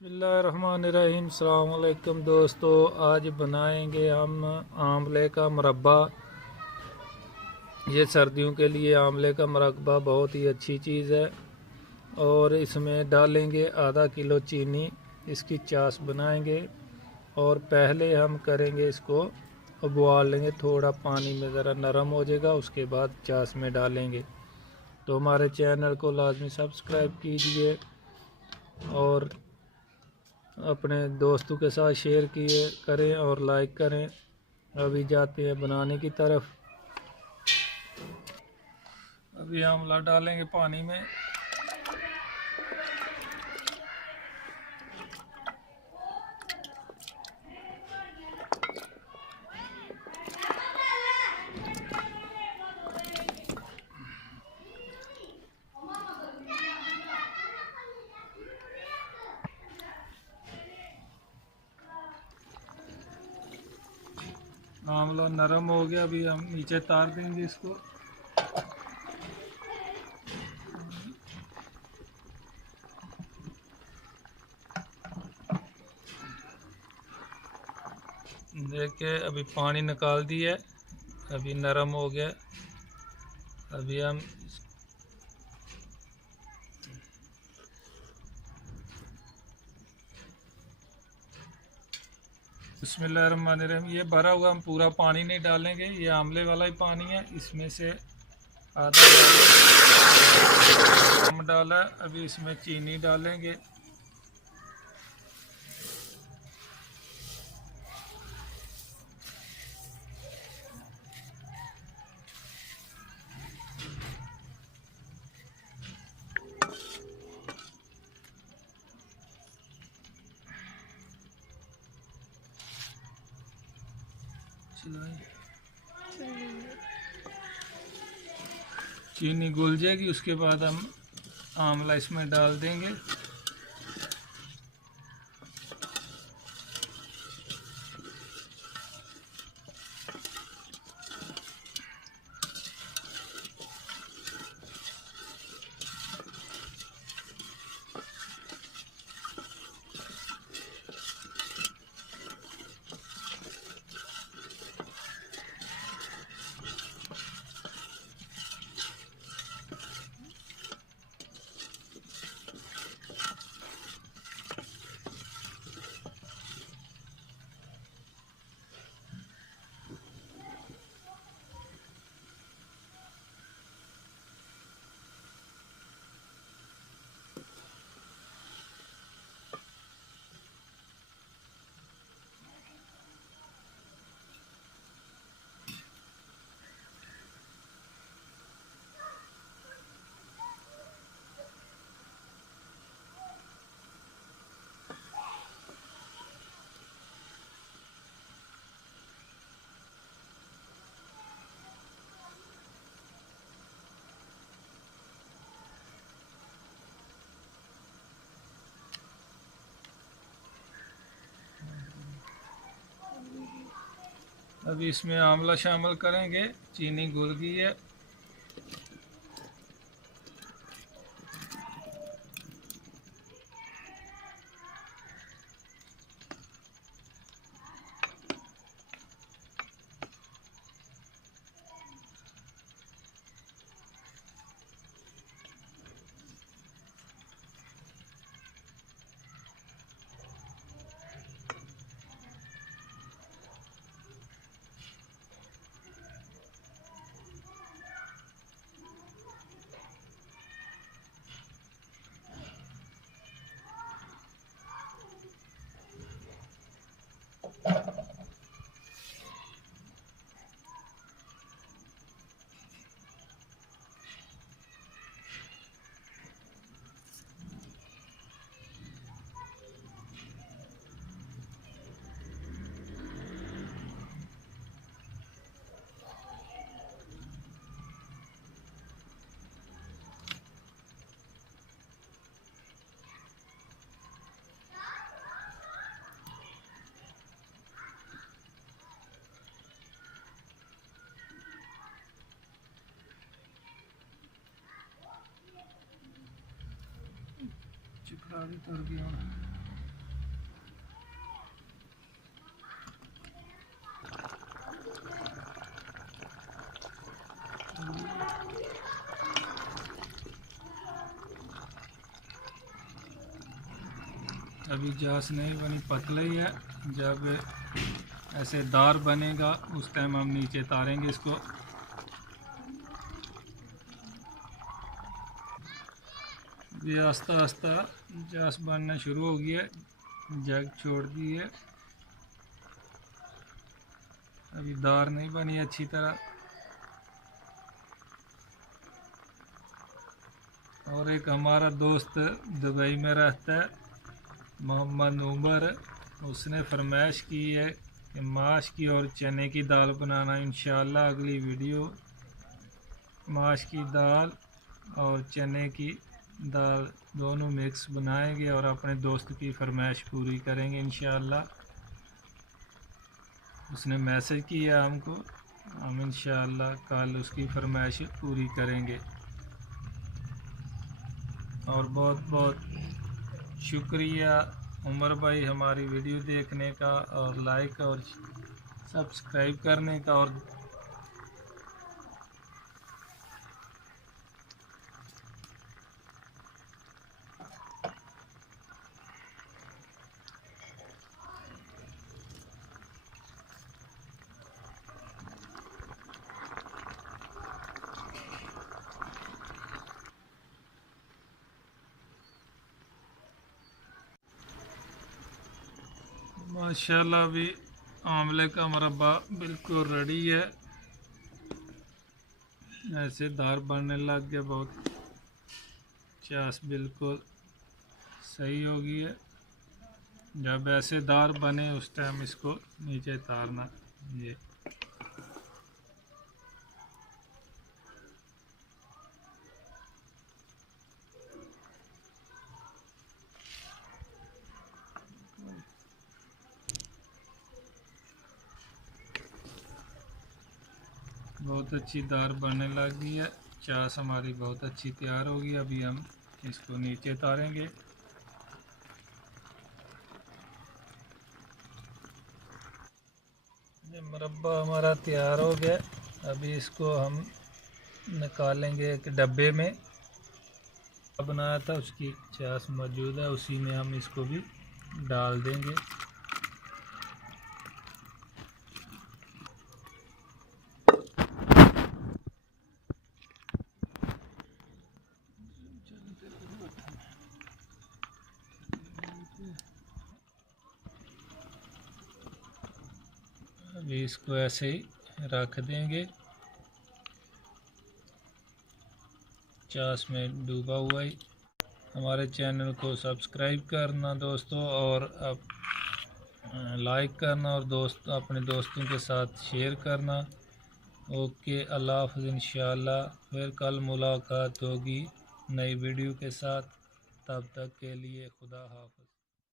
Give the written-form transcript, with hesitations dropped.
बिस्मिल्लाहिर्रहमानिर्रहीम। अस्सलाम वालेकुम दोस्तों, आज बनाएंगे हम आंवले का मुरब्बा। ये सर्दियों के लिए आंवले का मुरब्बा बहुत ही अच्छी चीज़ है। और इसमें डालेंगे आधा किलो चीनी, इसकी चाश बनाएंगे। और पहले हम करेंगे इसको उबाल लेंगे, थोड़ा पानी में ज़रा नरम हो जाएगा, उसके बाद चाश में डालेंगे। तो हमारे चैनल को लाजमी सब्सक्राइब कीजिए और अपने दोस्तों के साथ शेयर करें और लाइक करें। अभी जाते हैं बनाने की तरफ। अभी आंवला डालेंगे पानी में। आंवला नरम हो गया, अभी हम नीचे तार देंगे इसको। देखिए अभी पानी निकाल दिया, अभी नरम हो गया। अभी हम बिस्मिल्लाहिर्रहमानिर्रहीम। ये भरा हुआ हम पूरा पानी नहीं डालेंगे, ये आंवले वाला ही पानी है। इसमें से आधा हम डाला, अभी इसमें चीनी डालेंगे। चीनी घुल जाएगी, उसके बाद हम आंवला इसमें डाल देंगे। अभी इसमें आंवला शामिल करेंगे, चीनी घुल गई है। चिपड़ा भी तर गया। अभी जास नहीं बनी, पतला ही है। जब ऐसे दार बनेगा उस टाइम हम नीचे तारेंगे इसको। ये आस्ता आस्ता जास बनना शुरू हो गया, जग छोड़ दी है। अभी दार नहीं बनी अच्छी तरह। और एक हमारा दोस्त दुबई में रहता है, मोहम्मद उमर, उसने फरमाइश की है कि माश की और चने की दाल बनाना। इंशाल्लाह अगली वीडियो माश की दाल और चने की दाल दोनों मिक्स बनाएंगे और अपने दोस्त की फरमाइश पूरी करेंगे इंशाल्लाह। उसने मैसेज किया हमको, हम इंशाल्लाह कल उसकी फरमाइश पूरी करेंगे। और बहुत बहुत शुक्रिया उमर भाई हमारी वीडियो देखने का और लाइक और सब्सक्राइब करने का। और माशाल्लाह अभी आंवले का मुरब्बा बिल्कुल रेडी है। ऐसे दार बनने लग गया, बहुत चास बिल्कुल सही हो गई है। जब ऐसे दार बने उस टाइम इसको नीचे तारना। ये बहुत अच्छी दार बनने लग गई है। चास हमारी बहुत अच्छी तैयार होगी। अभी हम इसको नीचे तारेंगे। ये मुरब्बा हमारा तैयार हो गया। अभी इसको हम निकालेंगे एक डब्बे में। बनाया था उसकी चास मौजूद है, उसी में हम इसको भी डाल देंगे। अभी इसको ऐसे ही रख देंगे, चास में डूबा हुआ ही। हमारे चैनल को सब्सक्राइब करना दोस्तों, और अब लाइक करना और अपने दोस्तों के साथ शेयर करना। ओके, अल्लाह हाफ़िज़। इंशाअल्लाह फिर कल मुलाकात होगी नई वीडियो के साथ। तब तक के लिए खुदा हाफ़िज़।